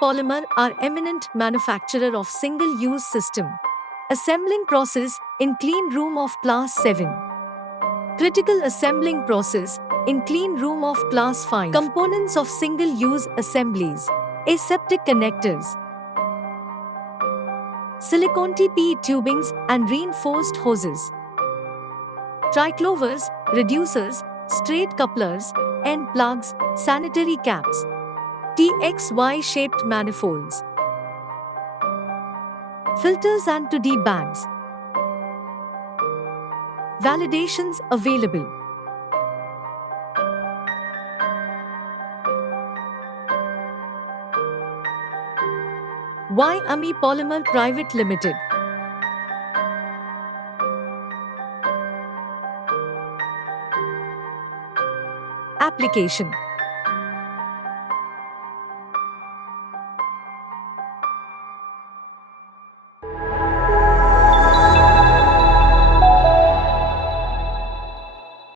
Polymer are eminent manufacturer of single-use system. Assembling process in clean room of class 7. Critical assembling process in clean room of class 5. Components of single-use assemblies. Aseptic connectors. Silicone TPE tubings and reinforced hoses. Triclovers, reducers, straight couplers, end plugs, sanitary caps. TXY-shaped manifolds. Filters and 2D bags. Validations available. Why AMI Polymer Private Limited? Application.